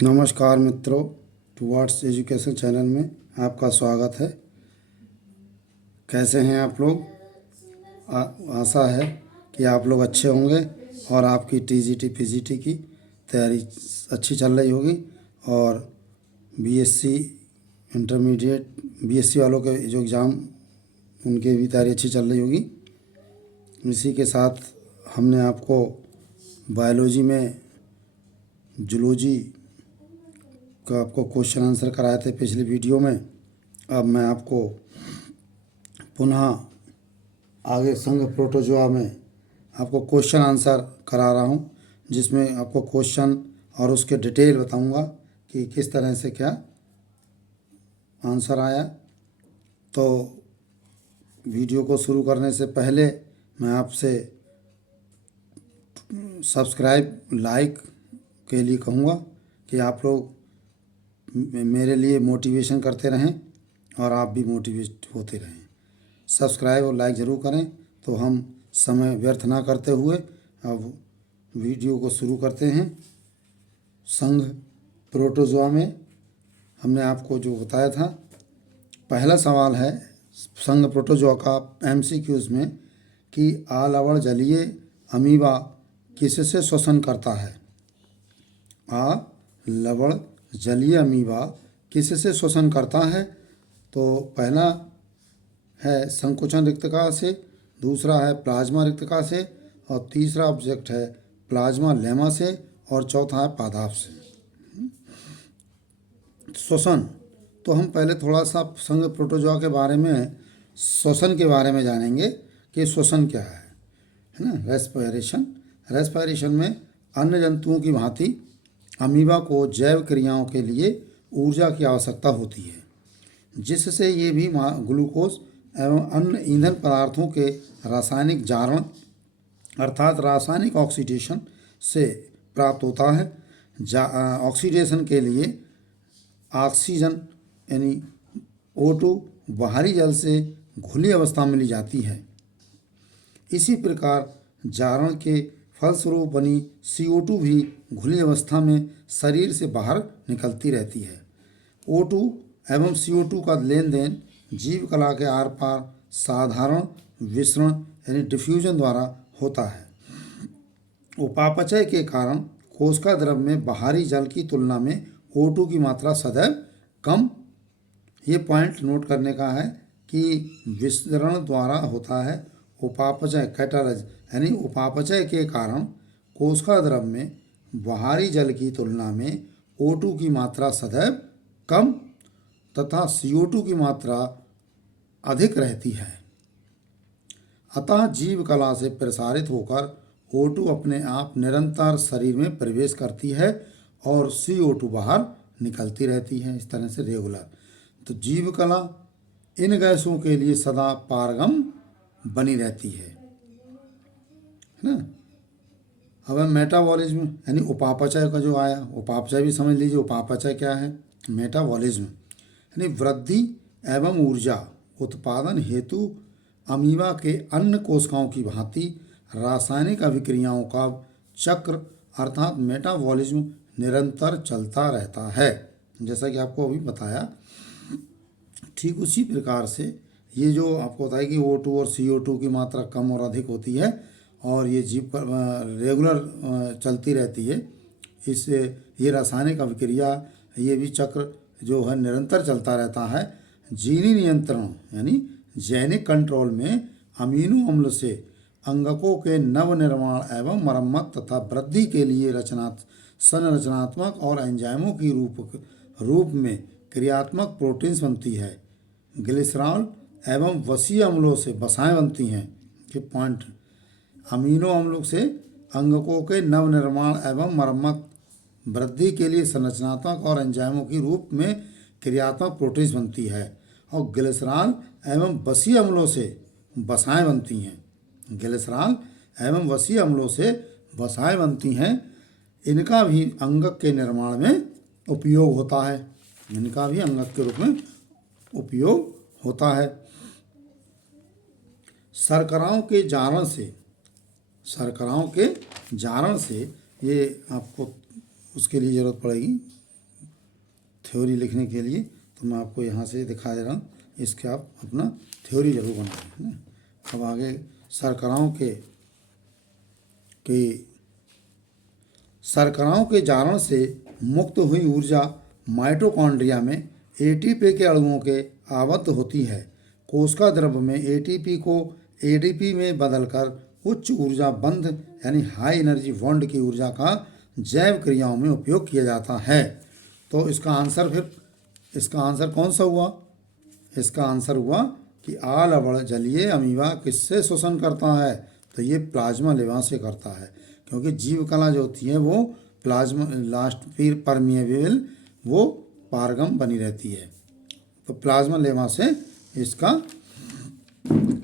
नमस्कार मित्रों, towards education channel में आपका स्वागत है। कैसे हैं आप लोग? आशा है कि आप लोग अच्छे होंगे और आपकी टीजीटी पीजीटी की तैयारी अच्छी चल रही होगी और बीएससी इंटरमीडिएट बीएससी वालों के जो एग्ज़ाम उनकी भी तैयारी अच्छी चल रही होगी। इसी के साथ हमने आपको बायोलॉजी में जूलॉजी का आपको क्वेश्चन आंसर कराए थे पिछली वीडियो में। अब मैं आपको पुनः आगे संघ प्रोटोजोआ में आपको क्वेश्चन आंसर करा रहा हूँ, जिसमें आपको क्वेश्चन और उसके डिटेल बताऊँगा कि किस तरह से क्या आंसर आया। तो वीडियो को शुरू करने से पहले मैं आपसे सब्सक्राइब लाइक के लिए कहूँगा कि आप लोग मेरे लिए मोटिवेशन करते रहें और आप भी मोटिवेट होते रहें। सब्सक्राइब और लाइक ज़रूर करें। तो हम समय व्यर्थ ना करते हुए अब वीडियो को शुरू करते हैं। संघ प्रोटोजोआ में हमने आपको जो बताया था, पहला सवाल है संघ प्रोटोजोआ का एमसीक्यूज़ में कि आलवण जलीय अमीबा किससे श्वसन करता है। लवण जलीय अमीबा किससे श्वसन करता है? तो पहला है संकुचन रिक्तका से, दूसरा है प्लाज्मा रिक्तका से और तीसरा ऑब्जेक्ट है प्लाज्मा लेमा से और चौथा है पादाप से। श्वसन, तो हम पहले थोड़ा सा संघ प्रोटोजोआ के बारे में श्वसन के बारे में जानेंगे कि श्वसन क्या है ना। रेस्पिरेशन में अन्य जंतुओं की भांति अमीबा को जैव क्रियाओं के लिए ऊर्जा की आवश्यकता होती है, जिससे ये भी ग्लूकोज एवं अन्य ईंधन पदार्थों के रासायनिक जारण अर्थात रासायनिक ऑक्सीडेशन से प्राप्त होता है। ऑक्सीडेशन के लिए ऑक्सीजन यानी O2 बाहरी जल से घुली अवस्था में ली जाती है। इसी प्रकार जारण के फलस्वरूप बनी CO2 भी घुली अवस्था में शरीर से बाहर निकलती रहती है। O2 एवं CO2 का लेन देन जीव कला के आर पार साधारण विसरण यानी डिफ्यूजन द्वारा होता है। उपापचय के कारण कोशिका द्रव में बाहरी जल की तुलना में O2 की मात्रा सदैव कम, ये पॉइंट नोट करने का है कि विसरण द्वारा होता है। उपापचय कैटालज यानी उपापचय के कारण कोशिका द्रव में बाहरी जल की तुलना में O2 की मात्रा सदैव कम तथा CO2 की मात्रा अधिक रहती है। अतः जीव कला से प्रसारित होकर O2 अपने आप निरंतर शरीर में प्रवेश करती है और CO2 बाहर निकलती रहती है, इस तरह से रेगुलर। तो जीव कला इन गैसों के लिए सदा पारगम बनी रहती है ना। अब मेटाबॉलिज्म यानी उपापचय का जो आया, उपापचय भी समझ लीजिए। उपापचय क्या है? मेटाबॉलिज्म यानी वृद्धि एवं ऊर्जा उत्पादन हेतु अमीबा के अन्य कोशिकाओं की भांति रासायनिक अभिक्रियाओं का चक्र अर्थात मेटाबॉलिज्म निरंतर चलता रहता है। जैसा कि आपको अभी बताया, ठीक उसी प्रकार से ये जो आपको बताया कि O2 और CO2 की मात्रा कम और अधिक होती है और ये जीव पर रेगुलर चलती रहती है। इससे ये रासायनिक अभिक्रिया ये भी चक्र जो है निरंतर चलता रहता है। जीनी नियंत्रण यानी जैनिक कंट्रोल में अमीनो अम्ल से अंगकों के नवनिर्माण एवं मरम्मत तथा वृद्धि के लिए संरचनात्मक और एंजाइमों की रूप में क्रियात्मक प्रोटीन्स बनती है। ग्लिसरॉल एवं वसीय अम्लों से वसाएं बनती हैं। ये पॉइंट, अमीनो अम्लों से अंगकों के नवनिर्माण एवं मरम्मत वृद्धि के लिए संरचनात्मक और एंजाइमों की रूप में क्रियात्मक प्रोटीन्स बनती है और ग्लिसरॉल एवं वसीय अम्लों से वसाएं बनती हैं। ग्लिसरॉल एवं वसीय अम्लों से वसाएं बनती हैं। इनका भी अंगक के निर्माण में उपयोग होता है। इनका भी अंगक के रूप में उपयोग होता है। शर्कराओं के जारण से ये आपको उसके लिए ज़रूरत पड़ेगी थ्योरी लिखने के लिए, तो मैं आपको यहाँ से दिखा दे रहा हूँ, इसके आप अपना थ्योरी जरूर बनाएं, है ना। अब आगे शर्कराओं के जारण से मुक्त हुई ऊर्जा माइटोकॉन्ड्रिया में एटीपी के अणुओं के आबद्ध होती है। कोशिका द्रव्य में एटीपी को एडीपी में बदलकर उच्च ऊर्जा बंध यानी हाई एनर्जी बॉन्ड की ऊर्जा का जैव क्रियाओं में उपयोग किया जाता है। तो इसका आंसर कौन सा हुआ? इसका आंसर हुआ कि आलवड़ जलीय अमीबा किससे शोषण करता है? तो ये प्लाज्मा लेवा से करता है, क्योंकि जीव कला जो होती है वो प्लाज्मा लास्ट फिर परमिएबल वो पारगम बनी रहती है। तो प्लाज्मा लेवा से इसका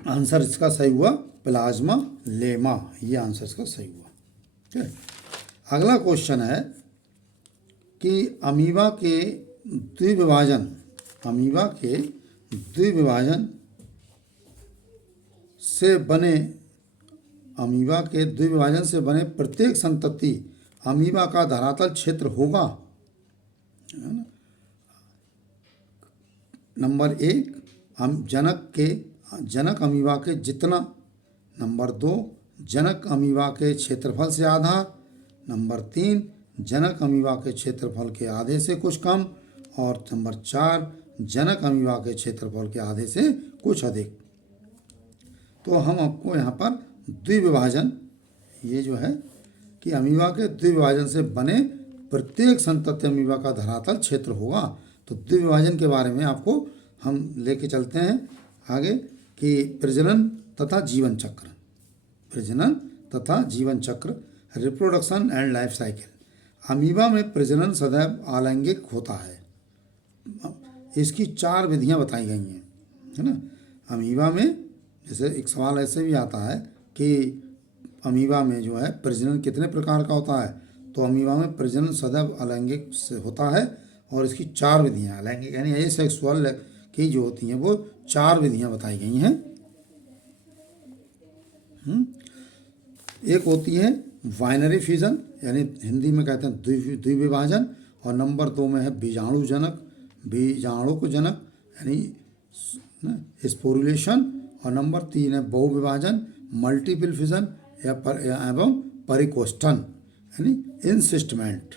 आंसर इसका सही हुआ प्लाज्मा लेमा, ये आंसर इसका सही हुआ। ठीक है। अगला क्वेश्चन है कि अमीबा के द्विविभाजन से बने प्रत्येक संतति अमीबा का धरातल क्षेत्र होगा। नंबर 1 जनक अमीबा के जितना। नंबर 2 जनक अमीबा के क्षेत्रफल से आधा। नंबर 3 जनक अमीबा के क्षेत्रफल के आधे से कुछ कम। और नंबर 4 जनक अमीबा के क्षेत्रफल के आधे से कुछ अधिक। तो हम आपको यहाँ पर द्विविभाजन, ये जो है कि अमीबा के द्विविभाजन से बने प्रत्येक संतति अमीबा का धरातल क्षेत्र होगा। तो द्विविभाजन के बारे में आपको हम लेके चलते हैं आगे कि प्रजनन तथा जीवन चक्र, reproduction and life cycle. Amoeba में प्रजनन सदैव अलैंगिक होता है। इसकी 4 विधियां बताई गई हैं, है ना। अमीबा में जैसे एक सवाल ऐसे भी आता है कि अमीबा में जो है प्रजनन कितने प्रकार का होता है? तो अमीबा में प्रजनन सदैव अलैंगिक से होता है और इसकी 4 विधियां, अलैंगिक यानी एसेक्सुअल की जो होती हैं वो 4 विधियां बताई गई हैं। एक होती है बाइनरी फ्यूजन, यानी हिंदी में कहते हैं द्विविभाजन। और नंबर 2 में है बीजाणुजनक यानी स्पोरुलेशन। और नंबर 3 है बहुविभाजन, मल्टीपल फ्यूजन एवं परिकोष्ठन यानी इंसिस्टमेंट।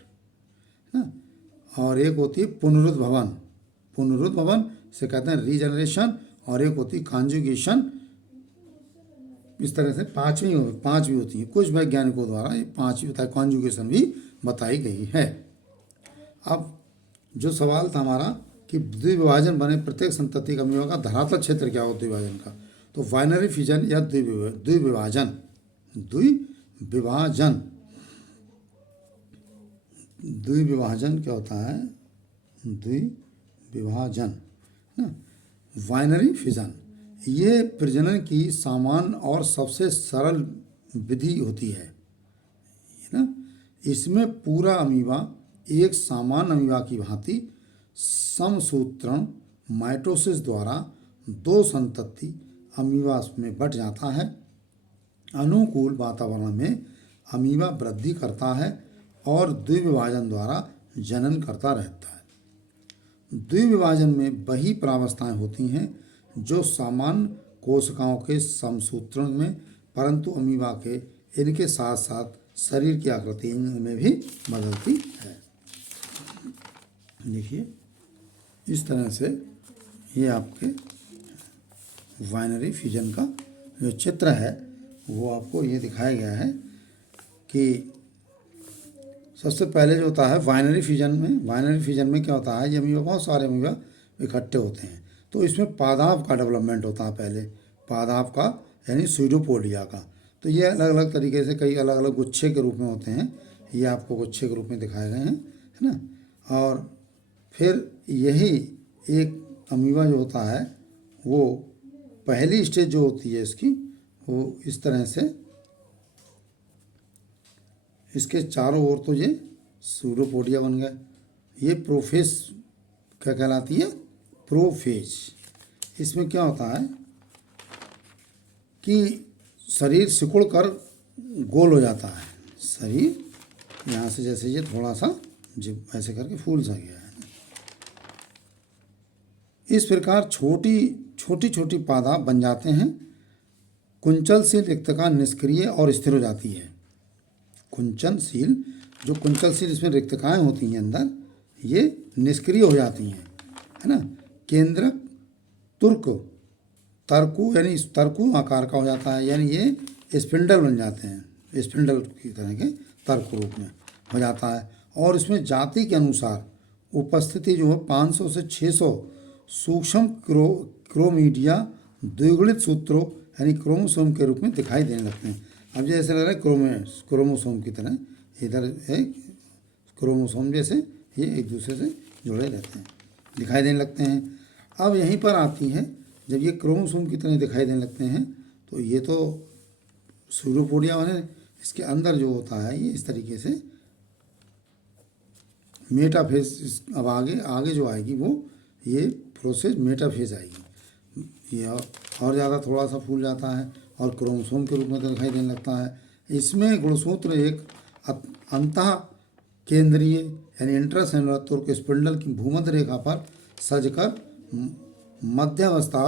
और एक होती है पुनरुद्भवन से कहते हैं रीजनरेशन। और एक होती है कॉन्जुगेशन। इस तरह से 5 भी होती है। कुछ वैज्ञानिकों द्वारा ये 5 भी बताई, कॉन्जुगेशन भी बताई गई है। अब जो सवाल था हमारा कि द्विविभाजन बने प्रत्येक संतति का अमीबा का धरातल क्षेत्र क्या हो द्विविभाजन का? तो बाइनरी फ्यूजन या द्विविभाजन क्या होता है? द्विविभाजन ना, बाइनरी फ्यूजन ये प्रजनन की सामान्य और सबसे सरल विधि होती है ना। इसमें पूरा अमीबा एक सामान्य अमीबा की भांति समसूत्रण माइटोसिस द्वारा 2 संतति अमीबा में बट जाता है। अनुकूल वातावरण में अमीबा वृद्धि करता है और द्विविभाजन द्वारा जनन करता रहता है। द्विविभाजन में वही प्रावस्थाएं होती हैं जो सामान्य कोशिकाओं के समसूत्रण में, परंतु अमीबा के इनके साथ साथ शरीर की आकृति में भी बदलती है। देखिए इस तरह से ये आपके बाइनरी फ्यूजन का जो चित्र है वो आपको ये दिखाया गया है कि सबसे पहले जो होता है बाइनरी फ्यूजन में क्या होता है, ये अमीबा बहुत सारे अमीबा इकट्ठे होते हैं। तो इसमें पादाप का डेवलपमेंट होता है पहले, पादाप का यानी स्यूडोपोडिया का। तो ये अलग अलग तरीके से कई अलग अलग गुच्छे के रूप में होते हैं। ये आपको गुच्छे के रूप में दिखाए गए हैं, है ना। और फिर यही एक अमीबा जो होता है वो पहली स्टेज जो होती है इसकी, वो इस तरह से इसके चारों ओर तो ये स्यूडोपोडिया बन गया। ये प्रोफेज क्या कहलाती है? प्रोफेज। इसमें क्या होता है कि शरीर सिकुड़ कर गोल हो जाता है। शरीर यहाँ से जैसे ये थोड़ा सा ऐसे करके फूल सा गया है। इस प्रकार छोटी छोटी पादप बन जाते हैं। कुंचलशील रिक्तका निष्क्रिय और स्थिर हो जाती है। कुंचलशील इसमें रिक्तकाएं होती हैं अंदर, ये निष्क्रिय हो जाती हैं, है ना। केंद्रक तुर्क तरकु यानी तरकु आकार का हो जाता है, यानी ये स्पिंडल बन जाते हैं, स्पिंडल की तरह के तर्क रूप में हो जाता है। और इसमें जाति के अनुसार उपस्थिति जो है 500 से 600 सूक्ष्म क्रोमीडिया द्विगुणित सूत्रों यानी क्रोमोसोम के रूप में दिखाई देने लगते हैं। अब जैसे लग रहा है क्रोमोसोम की तरह, इधर है क्रोमोसोम जैसे ये एक दूसरे से जुड़े रहते हैं, दिखाई देने लगते हैं। अब यहीं पर आती है, जब ये क्रोमोसोम की तरह दिखाई देने लगते हैं तो ये तो सूडोपोडिया बने, इसके अंदर जो होता है ये इस तरीके से मेटाफेज। अब आगे जो आएगी वो ये प्रोसेस मेटाफेज आएगी। ये और ज़्यादा थोड़ा सा फूल जाता है और क्रोमोसोम के रूप में दिखाई देने लगता है। इसमें गुणसूत्र एक अंतः केंद्रीय यानी इंट्रासेलुलर तुर्क स्पिंडल की भूमध्य रेखा पर सजकर मध्यावस्था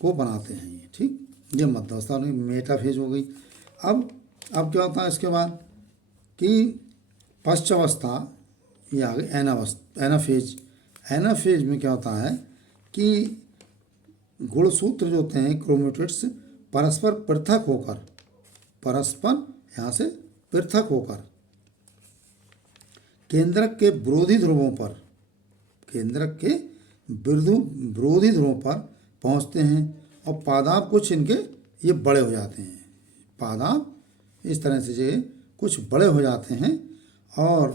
को बनाते हैं ये, ठीक। ये मध्यावस्था मेटाफेज हो गई। अब क्या होता है इसके बाद कि पश्चावस्था, ये आ गई एनाफेज। एनाफेज में क्या होता है कि गुणसूत्र जो होते हैं क्रोमेटिड्स परस्पर पृथक होकर केंद्रक के विरोधी ध्रुवों पर पहुंचते हैं और पादाप कुछ इनके ये बड़े हो जाते हैं। पादाप इस तरह से ये कुछ बड़े हो जाते हैं और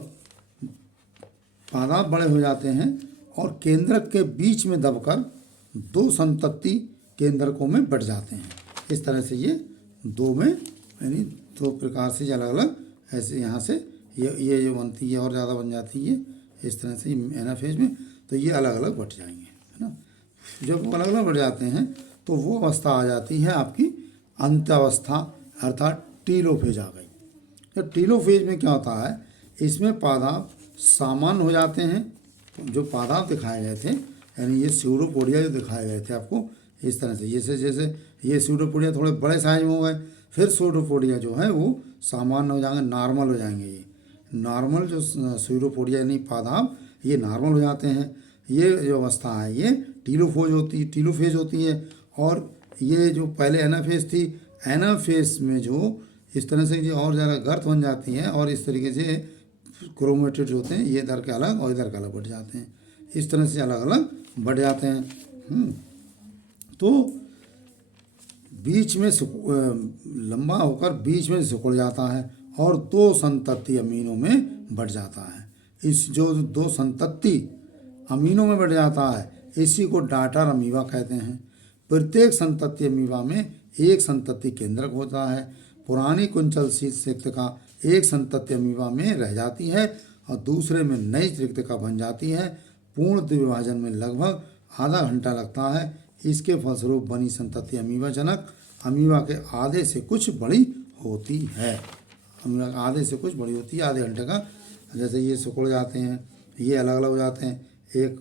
पादाप बड़े हो जाते हैं और केंद्रक के बीच में दबकर दो संतति केंद्रकों में बढ़ जाते हैं। इस तरह से ये दो में यानी दो प्रकार से अलग अलग ऐसे यहाँ से ये जो बनती है और ज़्यादा बन जाती है इस तरह से एनाफेज में, तो ये अलग अलग बढ़ जाएंगे, है ना। जब अलग अलग बढ़ जाते हैं तो वो अवस्था आ जाती है आपकी अंत्यावस्था, अर्थात टीलोफेज आ गई। तो टीलोफेज में क्या होता है, इसमें पादाप सामान्य हो जाते हैं। जो पादाप दिखाए गए थे यानी ये सूडोपोडिया जो दिखाए गए थे आपको इस तरह से, जैसे ये सूडोपोडिया थोड़े बड़े साइज में हो गए, फिर सूडोपोडिया जो है वो सामान्य हो जाएंगे, नॉर्मल हो जाएंगे। ये नॉर्मल जो सूडोपोडिया यानी पादाप ये नॉर्मल हो जाते हैं। ये जो अवस्था है ये टीलोफेज होती है। और ये जो पहले एनाफेज थी, एनाफेज में जो इस तरह से ये और ज़्यादा गर्त बन जाती हैं और इस तरीके से क्रोमेटिड्स होते हैं ये इधर के अलग और इधर के अलग बढ़ जाते हैं, इस तरह से अलग अलग बढ़ जाते हैं। तो बीच में लंबा होकर बीच में सिकुड़ जाता है और दो संतति अमीनों में बढ़ जाता है। इस जो दो संतति अमीनों में बढ़ जाता है इसी को डाटर अमीबा कहते हैं। प्रत्येक संतति अमीबा में एक संतति केंद्रक होता है। पुरानी कुंचलशील रिक्तका एक संतति अमीबा में रह जाती है और दूसरे में नई रिक्तका बन जाती है। पूर्ण द्विभाजन में लगभग आधा घंटा लगता है। इसके फलस्वरूप बनी संतति अमीबा जनक अमीबा के आधे से कुछ बड़ी होती है। अमीबा आधे से कुछ बड़ी होती है, आधे घंटे का। जैसे ये सिकुड़ जाते हैं, ये अलग अलग हो जाते हैं, एक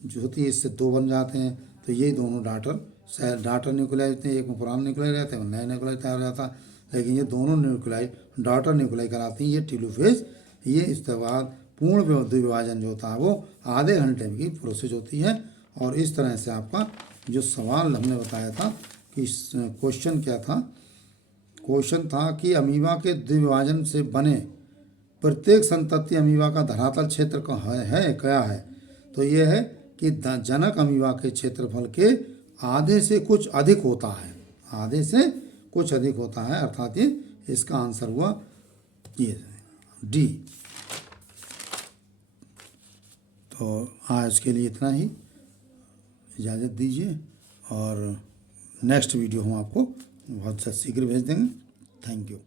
जो होती है इससे दो बन जाते हैं, तो ये दोनों डाटर न्यूक्लियाई होते हैं। एक में पुराना न्यूक्लियाई रहते हैं, नया न्यूक्लियाई तैयार हो जाता है, लेकिन ये दोनों न्यूक्लियाई डाटर न्यूक्लियाई कराती हैं। ये टीलोफेज, ये इसके बाद पूर्ण द्विभाजन जो होता है वो आधे घंटे की प्रोसेस होती है। और इस तरह से आपका जो सवाल हमने बताया था कि क्वेश्चन क्या था, क्वेश्चन था कि अमीबा के द्विभाजन से बने प्रत्येक संतति अमीबा का धरातल क्षेत्र का है क्या है। तो ये है कि जनक अमीबा के क्षेत्रफल के आधे से कुछ अधिक होता है, आधे से कुछ अधिक होता है, अर्थात ये इसका आंसर हुआ ये डी। तो आज के लिए इतना ही, इजाज़त दीजिए और नेक्स्ट वीडियो हम आपको बहुत शीघ्र भेज देंगे। Thank you.